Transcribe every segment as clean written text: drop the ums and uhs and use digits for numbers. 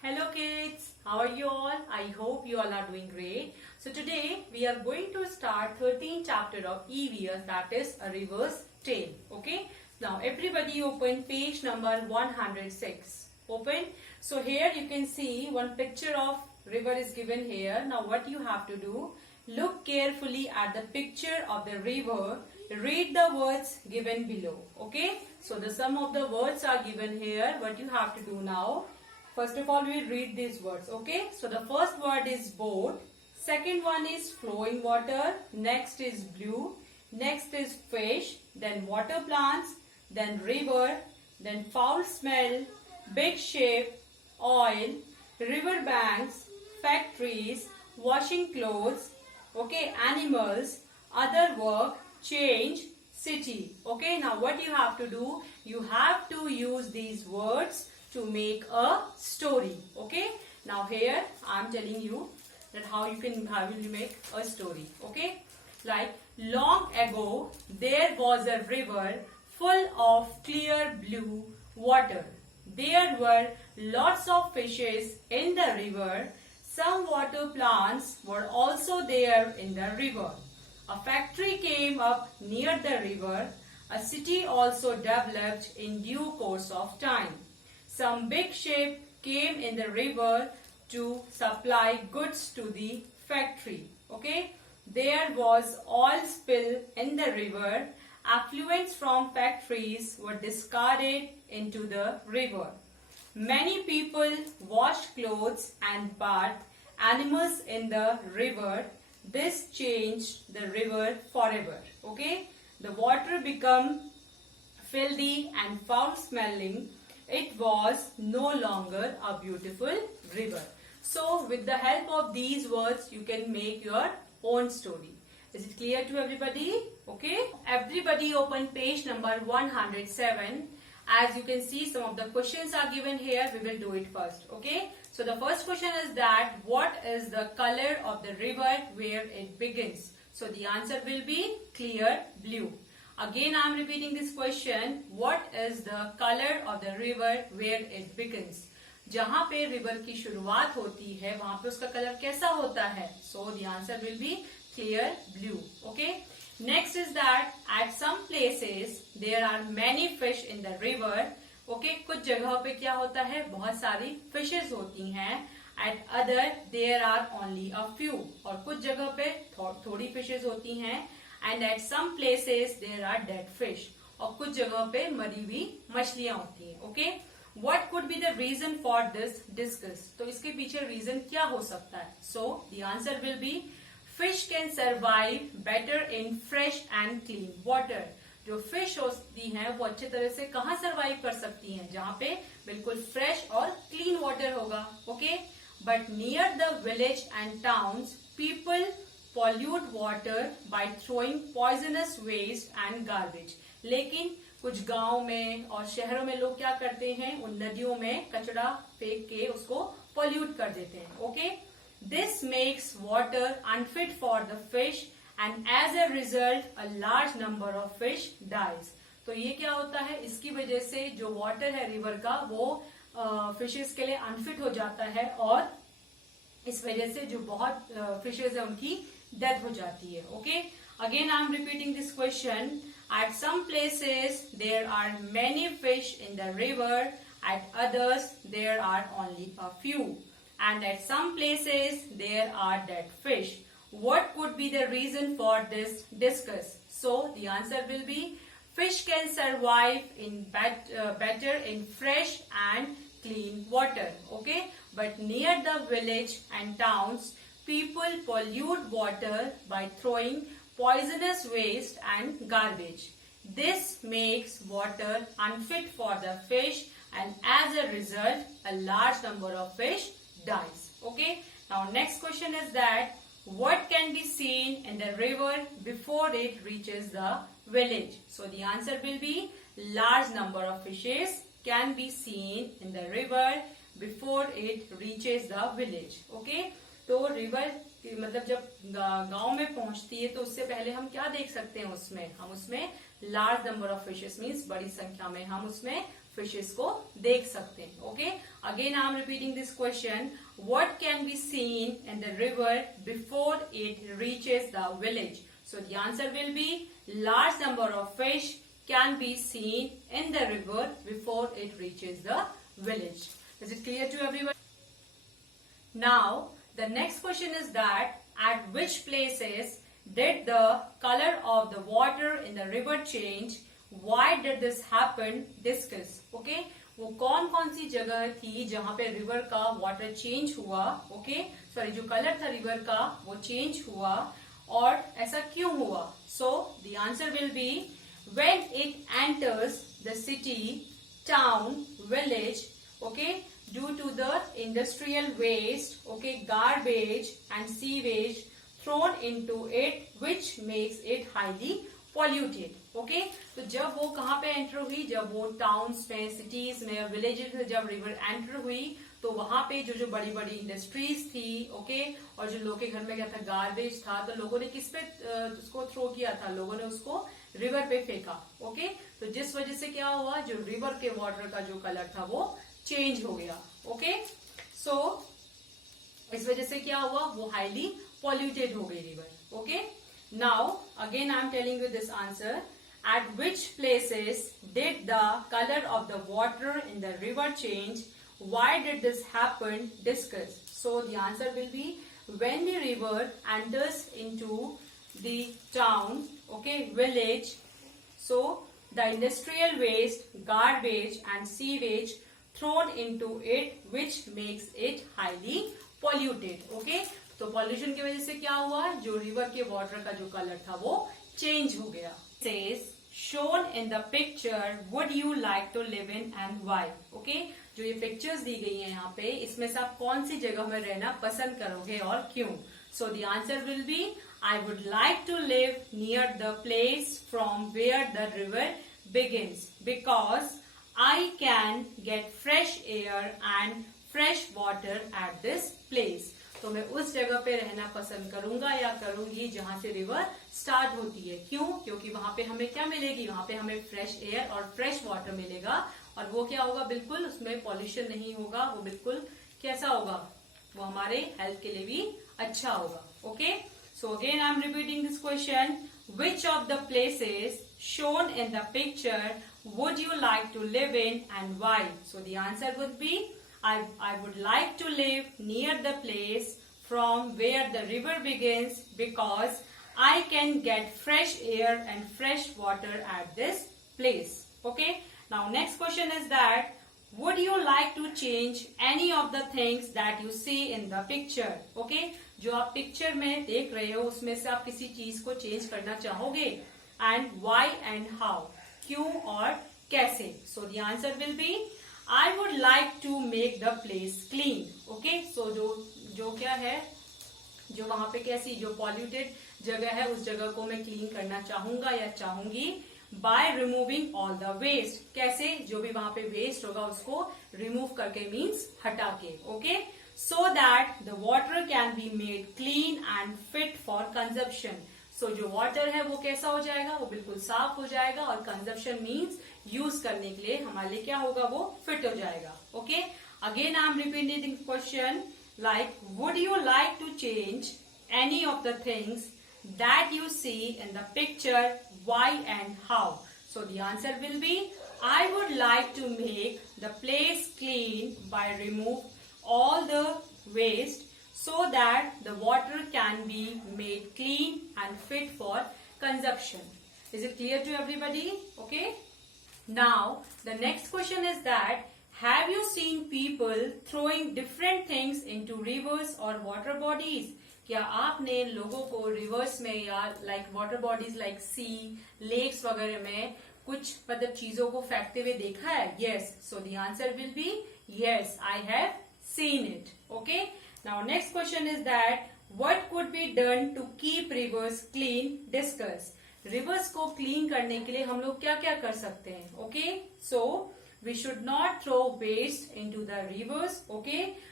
Hello kids, how are you all? I hope you all are doing great. So today we are going to start 13th chapter of EVS, that is a reverse tail. Okay. Now everybody open page number 106. Open. So here you can see one picture of river is given here. Now what you have to do? Look carefully at the picture of the river. Read the words given below. Okay. So the sum of the words are given here. What you have to do now? First of all, we read these words, okay? So the first word is boat. Second one is flowing water. Next is blue. Next is fish. Then water plants. Then river. Then foul smell. Big ship. Oil. River banks. Factories. Washing clothes. Okay, animals. Other work. Change. City. Okay, now what you have to do? You have to use these words to make a story. Okay, now here I am telling you that how will you make a story. Okay, like long ago there was a river full of clear blue water. There were lots of fishes in the river. Some water plants were also there in the river. A factory came up near the river. A city also developed in due course of time. Some big ship came in the river to supply goods to the factory. Okay, there was oil spill in the river. Effluents from factories were discarded into the river. Many people washed clothes and bathed animals in the river. This changed the river forever. Okay, the water became filthy and foul smelling. It was no longer a beautiful river. So with the help of these words, you can make your own story. Is it clear to everybody? Okay. Everybody open page number 107. As you can see, some of the questions are given here. We will do it first. Okay. So the first question is that what is the color of the river where it begins? So the answer will be clear blue. Again, I am repeating this question. What is the color of the river where it begins? जहाँ पे river की शुरुआत होती है, वहाँ पे उसका colour कैसा होता है? So the answer will be clear blue. Okay. Next is that at some places there are many fish in the river. Okay. कुछ जगहों पे क्या होता है? बहुत सारी fishes होती हैं. At other there are only a few. और कुछ जगह पे थोड़ी fishes होती हैं. And at some places there are dead fish. और कुछ जगह पे मरी हुई मछलियां होती हैं. Okay? What could be the reason for this? Discuss. तो इसके पीछे reason क्या हो सकता है? So the answer will be fish can survive better in fresh and clean water. जो fish होती हैं वो अच्छे तरह से कहाँ survive कर सकती हैं? जहाँ पे बिल्कुल fresh और clean water होगा. Okay? But near the village and towns, people pollute water by throwing poisonous waste and garbage. लेकिन कुछ गांव में और शहरों में लोग क्या करते हैं? उन नदियों में कचरा फेंक के उसको pollute कर देते हैं. Okay? This makes water unfit for the fish and as a result a large number of fish dies. तो ये क्या होता है? इसकी वजह से जो water है river का वो fishes के लिए unfit हो जाता है और इस वजह से जो बहुत fishes है उनकी death हो जाती है. Okay. Again I am repeating this question. At some places there are many fish in the river. At others there are only a few. And at some places there are dead fish. What could be the reason for this? Discuss. So the answer will be fish can survive in better in fresh and clean water. Okay. But near the village and towns, people pollute water by throwing poisonous waste and garbage. This makes water unfit for the fish and as a result, a large number of fish dies. Okay. Now next question is that what can be seen in the river before it reaches the village? So the answer will be large number of fishes can be seen in the river before it reaches the village. Okay. तो river मतलब जब गांव में पहुंचती है तो उससे पहले हम क्या देख सकते हैं? उसमें हम उसमें large number of fishes means बड़ी संख्या में हम उसमें फिशेस को देख सकते हैं. Okay, again I am repeating this question. What can be seen in the river before it reaches the village? So the answer will be large number of fish can be seen in the river before it reaches the village. Is it clear to everyone? Now, the next question is that at which places did the color of the water in the river change? Why did this happen? Discuss. Okay? वो कौन कौन सी जगह थी जहां पे river का water change हुआ? Okay, sorry, जो कलर था रिवर का वो चेंज हुआ और ऐसा क्यों हुआ? So the answer will be when it enters the city, town, village, okay, due to the industrial waste, okay, garbage and sewage thrown into it, which makes it highly polluted. okay, तो जब वो कहाँ पे enter हुई? जब वो towns में, cities में, विलेजेस में जब रिवर एंटर हुई तो वहां पे जो जो बड़ी बड़ी इंडस्ट्रीज थी, ओके, और जो लोगों के घर में क्या था, गार्बेज था, तो लोगों ने किस पे उसको थ्रो किया था? लोगों ने उसको रिवर पे फेंका. ओके, तो जिस वजह से क्या हुआ, जो रिवर के वाटर का जो कलर था वो चेंज हो गया. ओके, सो इस वजह से क्या हुआ, वो हाईली पॉल्यूटेड हो गई river. Okay, now again I am telling you this answer. Eight which places did the colour of the water in the river change? Why did this happen? Discuss. So the answer will be when the river enters into the town, okay, village, so the industrial waste, garbage and sewage thrown into it, which makes it highly polluted. Okay, तो pollution की वजह से क्या हुआ, जो river के water का जो color था वो change हो गया. Says shown in the picture, would you like to live in and why? Okay, जो ये पिक्चर्स दी गई हैं यहाँ पे, इसमें से आप कौन सी जगह में रहना पसंद करोगे और क्यों? So the answer will B I would like to live near the place from where the river begins because I can get fresh air and fresh water at this place. तो मैं उस जगह पे रहना पसंद करूंगा या करूंगी जहां से रिवर स्टार्ट होती है. क्यों? क्योंकि वहां पे हमें क्या मिलेगी, वहां पे हमें फ्रेश एयर और फ्रेश वाटर मिलेगा. और वो क्या होगा, बिल्कुल उसमें पॉल्यूशन नहीं होगा, वो बिल्कुल कैसा होगा, वो हमारे हेल्थ के लिए भी अच्छा होगा. Okay, so again I am repeating this question. Which of the places shown in the picture would you like to live in and Y? So the answer would be I would like to live near the place from where the river begins because I can get fresh air and fresh water at this place. Okay. Now next question is that would you like to change any of the things that you see in the picture? Okay. जो आप picture में देख रहे हो उसमें से आप किसी चीज को चेंज करना चाहोगे and why and how? क्यों और कैसे? So the answer will be I would like to make the place clean. Okay, so जो क्या है, जो वहां पे कैसी जो पॉल्यूटेड जगह है उस जगह को मैं क्लीन करना चाहूंगा या चाहूंगी by removing all the waste. कैसे? जो भी वहां पे वेस्ट होगा उसको रिमूव करके मीन्स हटा के. Okay, so that the water can be made clean and fit for consumption. So जो वाटर है वो कैसा हो जाएगा, वो बिल्कुल साफ हो जाएगा और कंजप्शन मीन्स यूज करने के लिए हमारे लिए क्या होगा, वो फिट हो जाएगा. Okay, again I am repeating question like would you like to change any of the things that you see in the picture, why and how? So the answer will B I would like to make the place clean bye remove all the waste so that the water can be made clean and fit for consumption. Is it clear to everybody? Okay. Now the next question is that have you seen people throwing different things into rivers or water bodies? क्या आपने लोगों को reverse में या like water bodies like सी, lakes वगैरह में कुछ मतलब चीजों को फेंकते हुए देखा है? Yes. So the answer will be yes, I have seen it. Okay. Now next question is that what could be done to keep rivers clean? Discuss. Rivers को clean करने के लिए हम लोग क्या क्या कर सकते हैं? Okay, so we should not throw waste into the rivers. Okay,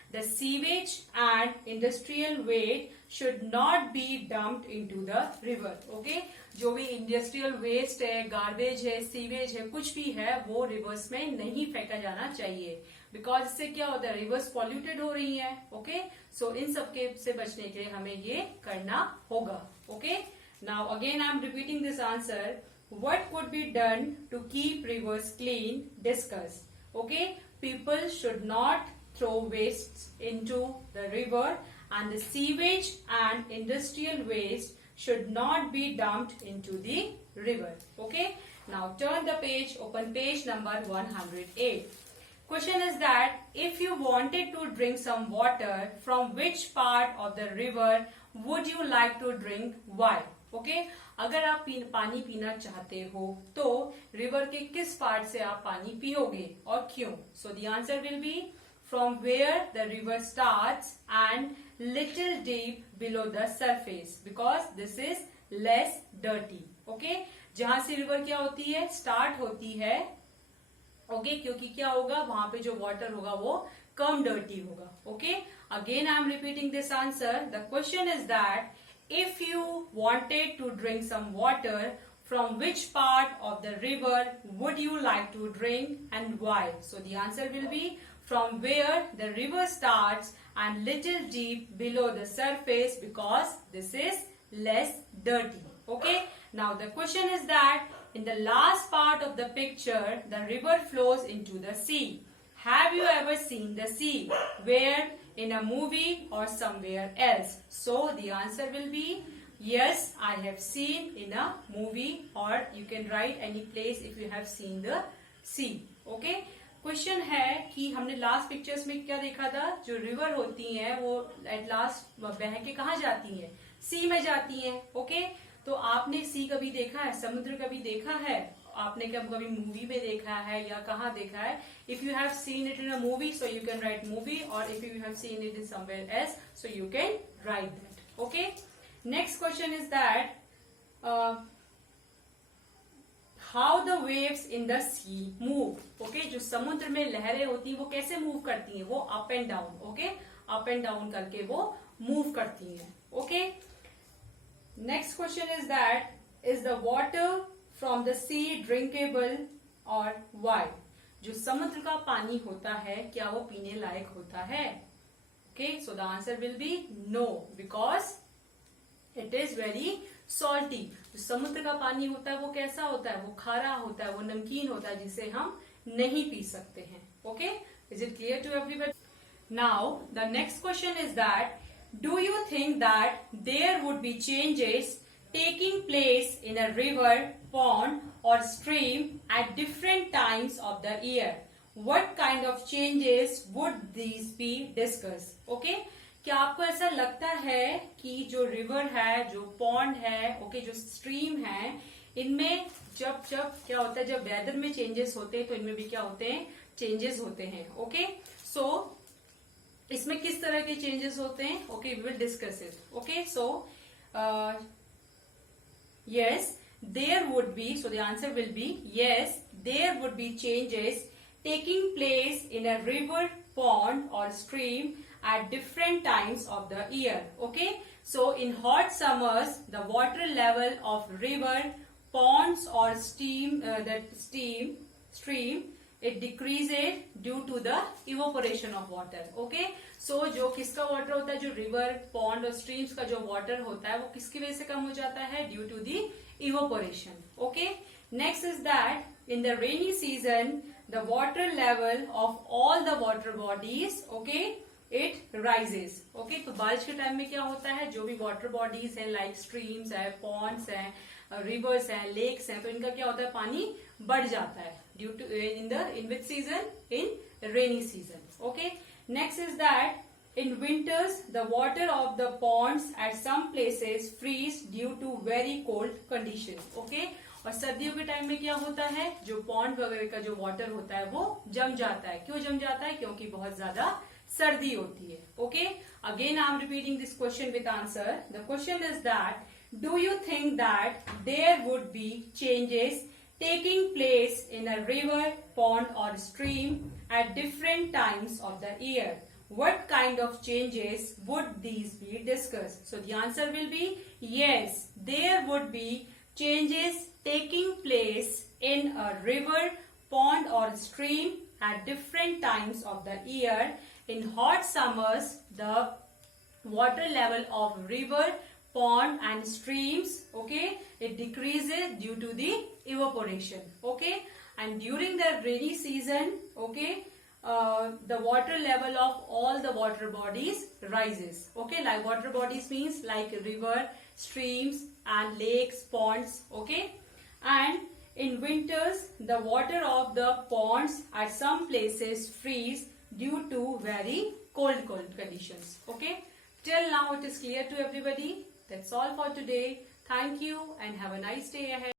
the sewage and industrial waste should not be dumped into the river. Okay, जो भी इंडस्ट्रियल वेस्ट है, गार्बेज है, सीवेज है, कुछ भी है, वो रिवर्स में नहीं फेंका जाना चाहिए, बिकॉज इससे क्या होता है, रिवर्स पॉल्यूटेड हो रही है. ओके, सो इन सब के से बचने के लिए हमें ये करना होगा. Okay, now again I am repeating this answer. What could be done to keep rivers clean? Discuss. Okay, people should not throw wastes into the river, and the sewage and industrial waste should not be dumped into the river. Okay, now turn the page, open page number 108. Question is that if you wanted to drink some water, from which part of the river would you like to drink? Why? Okay, अगर आप पानी पीना चाहते हो तो river के किस part से आप पानी पियोगे और क्यों? So the answer will be from where the river starts and little deep below the surface, because this is less dirty. Okay, जहां से रिवर क्या होती है, स्टार्ट होती है. ओके, क्योंकि क्या होगा, वहां पे जो वाटर होगा वो कम डर्टी होगा. Okay, again I am repeating this answer. The question is that if you wanted to drink some water, from which part of the river would you like to drink and why? So the answer will be from where the river starts and little deep below the surface, because this is less dirty. Okay, now the question is that in the last part of the picture the river flows into the sea. Have you ever seen the sea? Where? In a movie or somewhere else? So the answer will be yes, I have seen in a movie, or you can write any place if you have seen the sea. Okay, question है कि हमने last pictures में क्या देखा था, जो river होती हैं वो एट लास्ट बह के कहाँ जाती हैं, सी में जाती हैं. ओके, तो आपने सी कभी देखा है, समुद्र कभी देखा है, आपने कभी मूवी में देखा है या कहाँ देखा है? If you have seen it in a movie, so you can write movie, और if you have seen it in somewhere else, so you can write that. Okay, next question is that how the waves in the C move. Okay, जो समुद्र में लहरें होती हैं वो कैसे move करती हैं, वो up and down. Okay, up and down करके वो मूव करती हैं. Okay, next question is that is the water from the C drinkable और वाई. जो समुद्र का पानी होता है क्या वो पीने लायक होता है? Okay, so the answer will be no, because it is very salty. जो समुद्र का पानी होता है वो कैसा होता है, वो खारा होता है, वो नमकीन होता है, जिसे हम नहीं पी सकते हैं. Okay, is it clear to everybody? Now the next question is that do you think that there would be changes taking place in a river, pond or stream at different times of the year? What kind of changes would these be? Discuss. Okay, क्या आपको ऐसा लगता है कि जो river है, जो pond है, ओके, जो स्ट्रीम है, इनमें जब क्या होता है, जब वेदर में चेंजेस होते हैं तो इनमें भी क्या होते हैं, चेंजेस होते हैं. ओके, सो इसमें किस तरह के चेंजेस होते हैं? Okay, we will discuss it. Okay, so yes, there would be, so the answer will be yes, there would be changes taking place in a river, pond or stream at different times of the year. Okay, so in hot summers the water level of river, ponds or stream it decreases due to the evaporation of water. Okay, so जो किसका water होता है, जो river, pond और streams का जो water होता है वो किसकी वजह से कम हो जाता है? Due to the evaporation. Okay, next is that in the rainy season the water level of all the water bodies, okay, it rises. Okay, तो बारिश के टाइम में क्या होता है, जो भी वाटर बॉडीज है लाइक स्ट्रीम्स है, पॉन्ड्स है, रिवर्स है, लेक्स है, तो इनका क्या होता है, पानी बढ़ जाता है due to in which season? In rainy season. Okay, next is that in winters the water of the ponds at some places freeze due to very cold conditions. Okay, और सर्दियों के टाइम में क्या होता है, जो पॉन्ड वगैरह का जो वाटर होता है वो जम जाता है. क्यों जम जाता है? क्योंकि बहुत ज्यादा सर्दी होती है. Okay, again I am repeating this question with answer. The question is that do you think that there would be changes taking place in a river, pond or stream at different times of the year? what kind of changes would these be discussed? So the answer will be yes, there would be changes taking place in a river, pond or stream at different times of the year. In hot summers, the water level of river, pond and streams, okay, it decreases due to the evaporation, okay. And during the rainy season, okay, the water level of all the water bodies rises, okay. Like water bodies means like river, streams and lakes, ponds, okay. And in winters, the water of the ponds at some places freeze due to very cold conditions, okay. Till now it is clear to everybody. That's all for today. Thank you and have a nice day ahead.